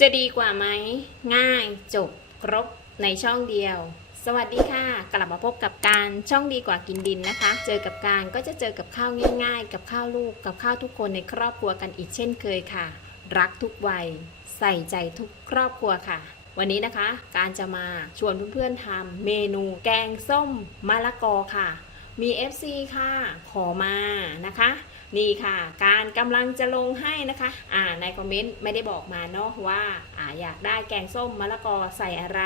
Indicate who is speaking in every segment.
Speaker 1: จะดีกว่าไหม ง่ายจบครบในช่องเดียว สวัสดีค่ะ กลับมาพบกับการช่องดีกว่ากินดินนะคะ เจอกับการก็จะเจอกับข้าวง่าย ๆ กับข้าวลูกกับข้าวทุกคนในครอบครัวกันอีกเช่นเคยค่ะ รักทุกวัย ใส่ใจทุกครอบครัวค่ะ วันนี้นะคะ การจะมาชวนเพื่อนๆทำเมนูแกงส้มมะละกอค่ะ มี FC ค่ะ ขอมานะคะ นี่ค่ะ การกำลังจะลงให้นะคะ อ่าในคอมเมนต์ไม่ได้บอกมาเนาะว่าอ่าอยากได้แกงส้มมะละกอใส่อะไร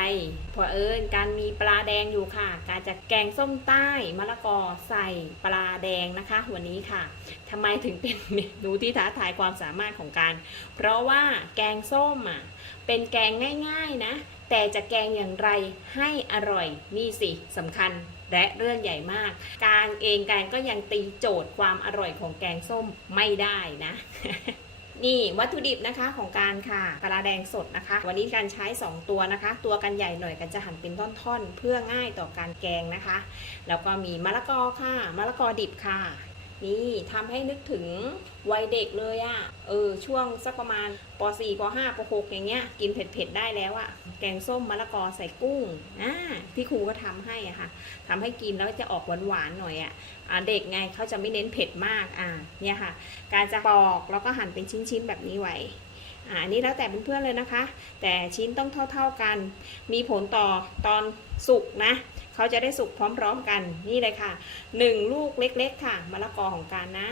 Speaker 1: เพอเอิญการมีปลาแดงอยู่ค่ะ การจะแกงส้มใต้มะละกอใส่ปลาแดงนะคะ วันนี้ค่ะทำไมถึงเป็นเมนูที่ท้าทายความสามารถของการ เพราะว่าแกงส้มอะเป็นแกงง่าย ๆนะ แต่จะแกงอย่างไรให้อร่อยนี่สิสำคัญ และเรื่องใหญ่มาก การเองการก็ยังตีโจทย์ความอร่อยของแกงส้มไม่ได้นะ นี่วัตถุดิบนะคะของการค่ะปลาแดงสดนะคะ วันนี้การใช้ 2 ตัวนะคะ ตัวกันใหญ่หน่อยกันจะหั่นเป็นท่อนๆ เพื่อง่ายต่อการแกงนะคะ แล้วก็มีมะละกอค่ะ มะละกอดิบค่ะ นี่ทำให้นึกถึงวัยเด็กเลยอะ่ะ เออ ช่วงสักประมาณป .4 ป .5 ป .6 อย่างเงี้ย กินเผ็ดๆได้แล้วอะ่ะ แกงส้มมะละกอใส่กุ้งอ่าที่ครูก็ทำให้อะค่ะทำให้กินแล้วจะออกหวานๆหน่อยอะ่ะอ่าเด็กไงเขาจะไม่เน้นเผ็ดมาก อ่าเนี่ยค่ะ การจะปอกแล้วก็หั่นเป็นชิ้นๆแบบนี้ไว้อ่าอันนี้แล้วแต่เพื่อนๆเลยนะคะ แต่ชิ้นต้องเท่าๆกัน มีผลต่อตอนสุกนะ เขาจะได้สุกพร้อมๆกันนี่เลยค่ะหนึ่งลูกเล็กๆ ค่ะมะละกอของการนะ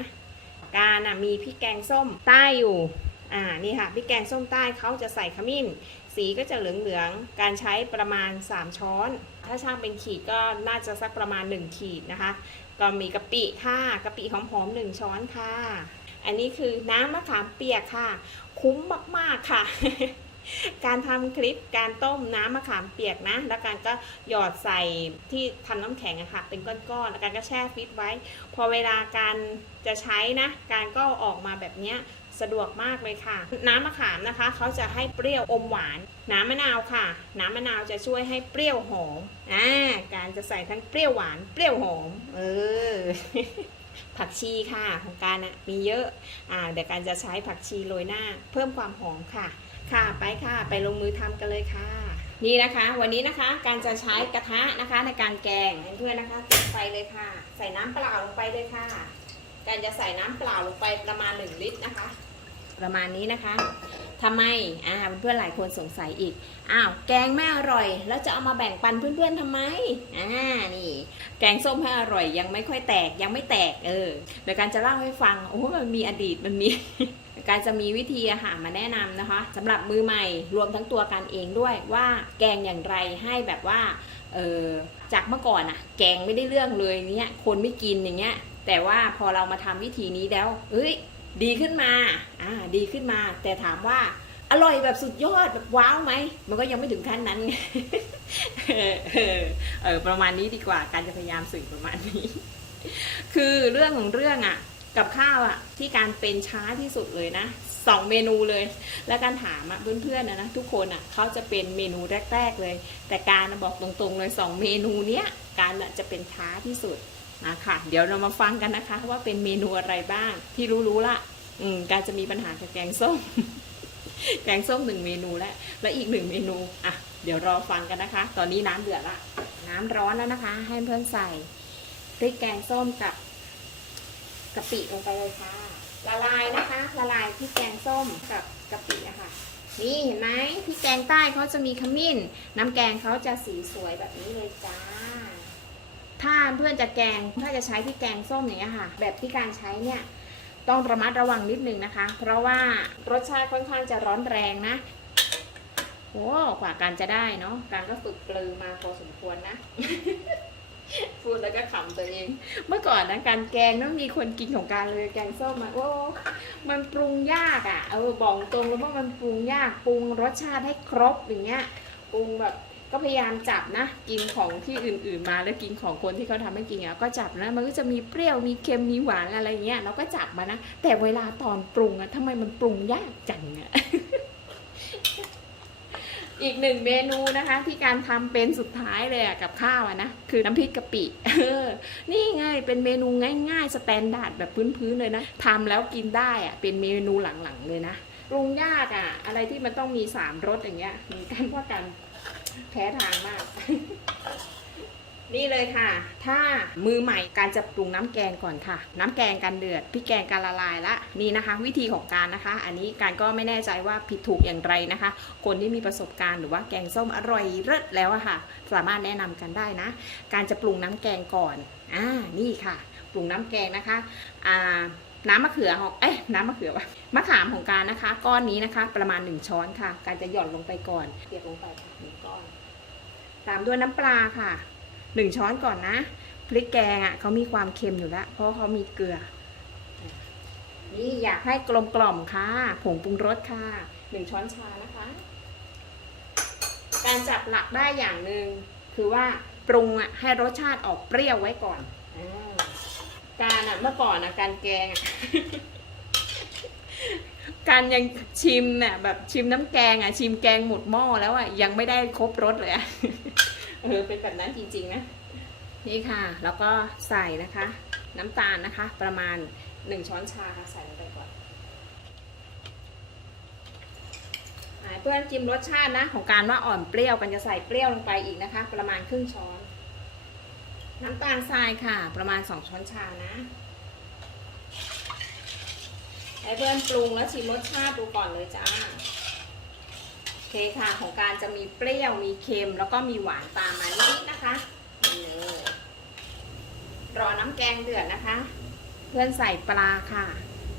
Speaker 1: การน่ะมีพริกแกงส้มใต้อยู่อ่านี่ค่ะพริกแกงส้มใต้เขาจะใส่ขมิ้น สีก็จะเหลืองๆการใช้ประมาณ 3 ช้อน ถ้าช่างเป็นขีดก็น่าจะสักประมาณ 1 ขีดนะคะ ก็มีกะปิค่ะกะปิหอมๆ1ช้อนค่ะ อันนี้คือน้ำมะขามเปียกค่ะ คุ้มมากๆค่ะ การทำคลิปการต้มน้ำมะขามเปียกนะ แล้วการก็หยอดใส่ที่ทำน้ำแข็งอะค่ะเป็นก้อนๆแล้วการก็แช่ฟิตไว้ พอเวลาการจะใช้นะ การก็ออกมาแบบเนี้ยสะดวกมากเลยค่ะ น้ำมะขามนะคะเขาจะให้เปรี้ยวอมหวาน น้ำมะนาวค่ะ น้ำมะนาวจะช่วยให้เปรี้ยวหอมอ่าการจะใส่ทั้งเปรี้ยวหวานเปรี้ยวหอมเออผักชีค่ะของการนะมีเยอะอ่าเดี๋ยวการจะใช้ผักชีโรยหน้า เพิ่มความหอมค่ะ ค่ะไปค่ะไปลงมือทำกันเลยค่ะ นี่นะคะ วันนี้นะคะการจะใช้กระทะนะคะในการแกงเพื่อนๆนะคะติดไฟเลยค่ะ ใส่น้ำเปล่าลงไปเลยค่ะ การจะใส่น้ำเปล่าลงไปประมาณ 1 ลิตรนะคะ ประมาณนี้นะคะทำไมอ่าเพื่อนๆหลายคนสงสัยอีกอ้าวแกงไม่อร่อย แล้วจะเอามาแบ่งปันเพื่อนๆทำไมอ่านี่ แกงส้มให้อร่อยยังไม่ค่อยแตกยังไม่แตกเออเดี๋ยวการจะเล่าให้ฟังโอ้มันมีอดีตมันมี การจะมีวิธีอาหารมาแนะนำนะคะสำหรับมือใหม่รวมทั้งตัวการเองด้วยว่าแกงอย่างไรให้แบบว่าจากเมื่อก่อนอะแกงไม่ได้เรื่องเลยเนี้ยคนไม่กินอย่างเงี้ยแต่ว่าพอเรามาทำวิธีนี้แล้วเอ้ยดีขึ้นมาอ่าดีขึ้นมา แต่ถามว่าอร่อยแบบสุดยอดแบบว้าวไหมมันก็ยังไม่ถึงขั้นนั้นเออประมาณนี้ดีกว่าการจะพยายามสื่อประมาณนี้ คือเรื่องของเรื่องอะ กับข้าวอะที่การเป็นช้าที่สุดเลยนะสองเมนูเลย แล้วการถามอะเพื่อนๆนะนะทุกคนอะเขาจะเป็นเมนูแรก ๆเลย แต่การบอกตรงๆเลยสองเมนูเนี้ยการจะเป็นช้าที่สุดนะค่ะเดี๋ยวเรามาฟังกันนะคะ ว่าเป็นเมนูอะไรบ้าง ที่รู้ๆละอืมการจะมีปัญหากับแกงส้ม แกงส้มหนึ่งเมนูแล้วแล้วอีกหนึ่งเมนูอะเดี๋ยวรอฟังกันนะคะ ตอนนี้น้ำเดือดละน้ำร้อนแล้วนะคะ ให้เพื่อนใส่พริกแกงส้มกับ กะปิลงไปเลยค่ะ ละลายนะคะ ละลายพริกแกงส้มกับกะปิอะค่ะนี่เห็นไหมพริกแกงใต้เขาจะมีขมิ้น น้ำแกงเขาจะสีสวยแบบนี้เลยจ้า ถ้าเพื่อนจะแกงถ้าจะใช้พริกแกงส้มอย่างเงี้ยค่ะ แบบที่การใช้เนี่ยต้องระมัดระวังนิดนึงนะคะ เพราะว่ารสชาติค่อนข้างจะร้อนแรงนะโอ้กว่าการจะได้เนาะการก็ฝึกปลือมาพอสมควรนะ พูดแล้วก็ขำตัวเอง เมื่อก่อนนะการแกงต้องมีคนกินของการเลยแกงส้มมาโอ้ มันปรุงยากอะ เออบอกตรงเลยว่ามันปรุงยากปรุงรสชาติให้ครบอย่างเงี้ยปรุงแบบก็พยายามจับนะ กินของที่อื่น ๆมาแล้วกินของคนที่เขาทำให้กินอะก็จับนะมันก็จะมีเปรี้ยวมีเค็มมีหวานอะไรเงี้ยเราก็จับมานะ แต่เวลาตอนปรุงอะทำไมมันปรุงยากจังอะ อีกหนึ่งเมนูนะคะ ที่การทำเป็นสุดท้ายเลยอะกับข้าวอะนะคือน้ำพริกกะปิเออนี่ไงเป็นเมนูง่ายๆสแตนดาร์ดแบบพื้นๆเลยนะทำแล้วกินได้อะเป็นเมนูหลังๆเลยนะปรุงยากอะอะไรที่มันต้องมีสามรสอย่างเงี้ยมีการว่ากันแพ้ทางมาก นี่เลยค่ะ ถ้ามือใหม่การจะปรุงน้ำแกงก่อนค่ะ น้ำแกงการเดือดพริกแกงการละลายละนี่นะคะ วิธีของการนะคะ อันนี้การก็ไม่แน่ใจว่าผิดถูกอย่างไรนะคะ คนที่มีประสบการณ์หรือว่าแกงส้มอร่อยเลิศแล้วอะค่ะ สามารถแนะนำกันได้นะ การจะปรุงน้ำแกงก่อนอ่านี่ค่ะ ปรุงน้ำแกงนะคะอ่าน้ำมะเขือของเอ๊ะน้ำมะเขือวะมะขามของการนะคะ ก้อนนี้นะคะ ประมาณ 1 ช้อนค่ะ การจะหย่อนลงไปก่อนเปียกลงไปค่ะหนึ่งก้อนตามด้วยน้ำปลาค่ะ หนึ่งช้อนก่อนนะพริกแกงอะเขามีความเค็มอยู่แล้ว เพราะเขามีเกลือ นี่อยากให้กลมกล่อมค่ะ ผงปรุงรสค่ะหนึ่งช้อนชานะคะ การจับหลักได้อย่างหนึ่งคือว่าปรุงอะให้รสชาติออกเปรี้ยวไว้ก่อนอการอะเมื่อก่อนอะการแกงอะการยังชิมเนี่ยแบบชิมน้ำแกงอะชิมแกงหมดหม้อแล้วอะยังไม่ได้ครบรสเลยอะ เออเป็นแบบนั้นจริงๆนะนี่ค่ะ แล้วก็ใส่นะคะ น้ำตาลนะคะ ประมาณหนึ่งช้อนชาค่ะใส่ลงไปก่อนอ่าเพื่อนจิ้มรสชาตินะ ของการว่าอ่อนเปรี้ยวกันจะใส่เปรี้ยวลงไปอีกนะคะ ประมาณครึ่งช้อน น้ำตาลทรายค่ะ ประมาณสองช้อนชานะให้เพื่อนปรุงแล้วชิมรสชาติดูก่อนเลยจ้า เคค่ะของการจะมีเปรี้ยวมีเค็ม แล้วก็มีหวานตามมานิดนะคะนี่รอน้ำแกงเดือดนะคะ เพื่อนใส่ปลาค่ะ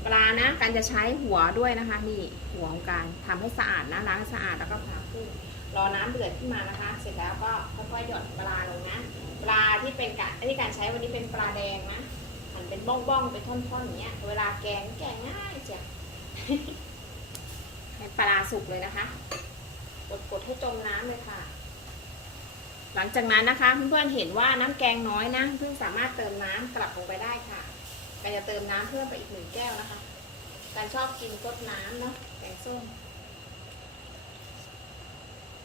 Speaker 1: ปลานะการจะใช้หัวด้วยนะคะ นี่หัวของการทำให้สะอาดนะล้างให้สะอาดแล้วก็ผ่าขึ้นรอน้ำเดือดขึ้นมานะคะ เสร็จแล้วก็ค่อยๆหยดปลาลงนะปลาที่เป็นกะที่การใช้วันนี้เป็นปลาแดงนะหั่นเป็นบ้องๆเป็นท่อนๆอย่างเงี้ย เวลาแกงแกงง่ายจ้ะให้ปลาสุกเลยนะคะ กดๆให้จมน้ำเลยค่ะ หลังจากนั้นนะคะเพื่อนๆเห็นว่าน้ำแกงน้อยนะเพื่อนสามารถเติมน้ำกลับลงไปได้ค่ะการจะเติมน้ำเพิ่มไปอีกหนึ่งแก้วนะคะการชอบกินกดน้ำเนาะแกงส้ม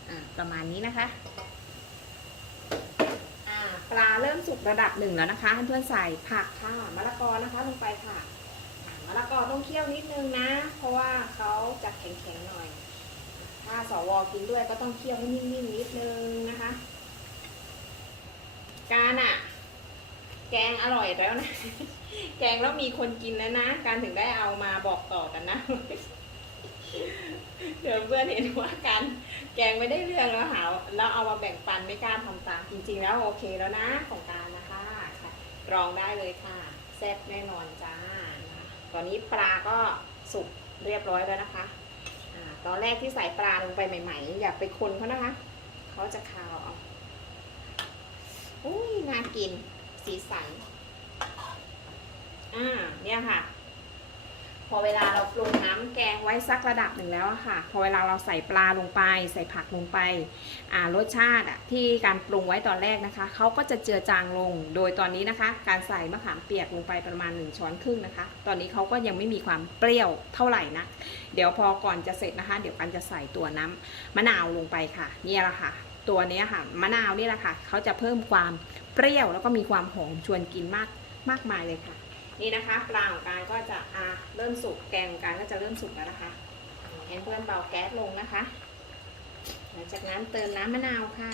Speaker 1: อ่าประมาณนี้นะคะอ่าปลาเริ่มสุกระดับหนึ่งแล้วนะคะให้เพื่อนใส่ผักค่ะมะละกอนะคะลงไปค่ะมะละกอต้องเคี่ยวนิดนึงนะ เพราะว่าเขาจะแข็งๆหน่อย ถ้าสวกินด้วยก็ต้องเคี่ยวให้นิ่มๆนิดนึงนะคะ การอะแกงอร่อยแล้วนะ แกงแล้วมีคนกินแล้วนะ การถึงได้เอามาบอกต่อกันนะ เดี๋ยวเพื่อนเห็นว่าการแกงไม่ได้เรื่องแล้วหาแล้วเอามาแบ่งปันไม่กล้าทำตามจริง ๆ แล้วโอเคแล้วนะของการนะคะค่ะลองได้เลยค่ะแซ่บแน่นอนจ้า ตอนนี้ปลาก็สุกเรียบร้อยแล้วนะคะ ตอนแรกที่ใส่ปลาลงไปใหม่ ๆ อยากไปคนเขานะคะ เขาจะคาวเอาอุ้ยน่ากิน สีสัน อ่า เนี่ยค่ะ พอเวลาเราปรุงน้ำ ว้สักระดับหนึ่งแล้วค่ะ พอเวลาเราใส่ปลาลงไป ใส่ผักลงไปอ่ารสชาติที่การปรุงไว้ตอนแรกนะคะเขาก็จะเจือจางลง โดยตอนนี้นะคะ การใส่มะขามเปียกลงไปประมาณ 1 ช้อนครึ่งนะคะ ตอนนี้เขาก็ยังไม่มีความเปรี้ยวเท่าไหร่นะ เดี๋ยวพอก่อนจะเสร็จนะคะ เดี๋ยวกันจะใส่ตัวน้ำมะนาวลงไปค่ะ นี่แหละค่ะ ตัวนี้ค่ะมะนาวนี่แหละค่ะเขาจะเพิ่มความเปรี้ยวแล้วก็มีความหอมชวนกินมากมากมายเลยค่ะ นี่นะคะปลาของการก็จะอ่าเริ่มสุกแกงของการก็จะเริ่มสุกแล้วนะคะให้เพื่อนเบาแก๊สลงนะคะหลังจากนั้นเติมน้ำมะนาวค่ะ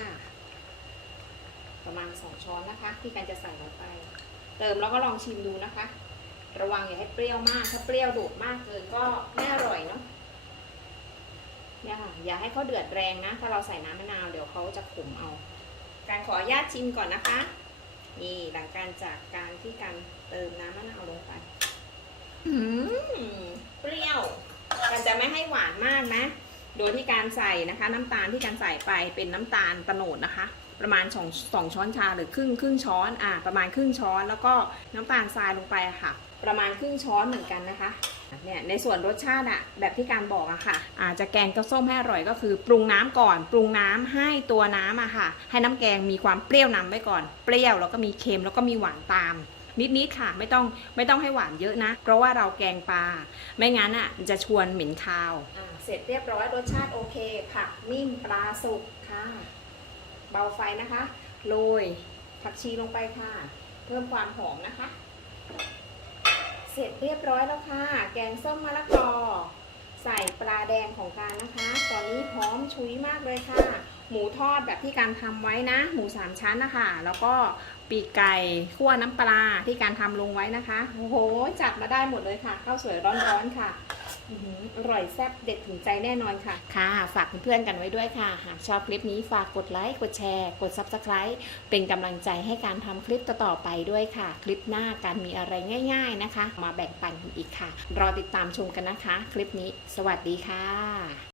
Speaker 1: ประมาณสองช้อนนะคะ ที่การจะใส่ลงไป เติมแล้วก็ลองชิมดูนะคะ ระวังอย่าให้เปรี้ยวมาก ถ้าเปรี้ยวโดดมากเกินก็ไม่อร่อยเนาะเนี่ยค่ะอย่าให้เขาเดือดแรงนะ ถ้าเราใส่น้ำมะนาวเดี๋ยวเขาจะขมเอา การขออนุญาตชิมก่อนนะคะ นี่หลังการจากการที่การ เติมน้ำมะนาวลงไปอืมเปรี้ยวการจะไม่ให้หวานมากนะ โดยที่การใส่นะคะ น้ำตาลที่การใส่ไปเป็นน้ำตาลตะโนดนะคะ ประมาณสองสองช้อนชาหรือครึ่งครึ่งช้อนอ่าประมาณครึ่งช้อน แล้วก็น้ำตาลทรายลงไปค่ะ ประมาณครึ่งช้อนเหมือนกันนะคะเนี่ยในส่วนรสชาติอะแบบที่การบอกอะค่ะอาจจะแกงกระส้มให้อร่อยก็คือ ปรุงน้ำก่อน ปรุงน้ำให้ตัวน้ำอะค่ะ ให้น้ำแกงมีความเปรี้ยวนำไว้ก่อน เปรี้ยวแล้วก็มีเค็มแล้วก็มีหวานตาม นิดๆค่ะ ไม่ต้องไม่ต้องให้หวานเยอะนะ เพราะว่าเราแกงปลา ไม่งั้นอะมันจะชวนเหม็นคาว เสร็จเรียบร้อยรสชาติโอเคผักนิ่มปลาสุกค่ะ เบาไฟนะคะโรยผักชีลงไปค่ะ เพิ่มความหอมนะคะ เสร็จเรียบร้อยแล้วค่ะ แกงส้มมะละกอ ใส่ปลาแดงของการนะคะ ตอนนี้พร้อมชุยมากเลยค่ะ หมูทอดแบบที่การทำไว้นะ หมูสามชั้นนะคะ แล้วก็ปีกไก่คั่วน้ำปลาที่การทำลงไว้นะคะ โอ้โห จัดมาได้หมดเลยค่ะ ข้าวสวยร้อนๆค่ะอื้อหืออร่อยแซ่บเด็ดถึงใจแน่นอนค่ะ ค่ะ ฝากเพื่อนๆกันไว้ด้วยค่ะ หากชอบคลิปนี้ฝากกดไลค์ กดแชร์ กด Subscribe เป็นกำลังใจให้การทำคลิปต่อๆไปด้วยค่ะ คลิปหน้าการมีอะไรง่าย ๆนะคะ มาแบ่งปันกันอีกค่ะ รอติดตามชมกันนะคะ คลิปนี้ สวัสดีค่ะ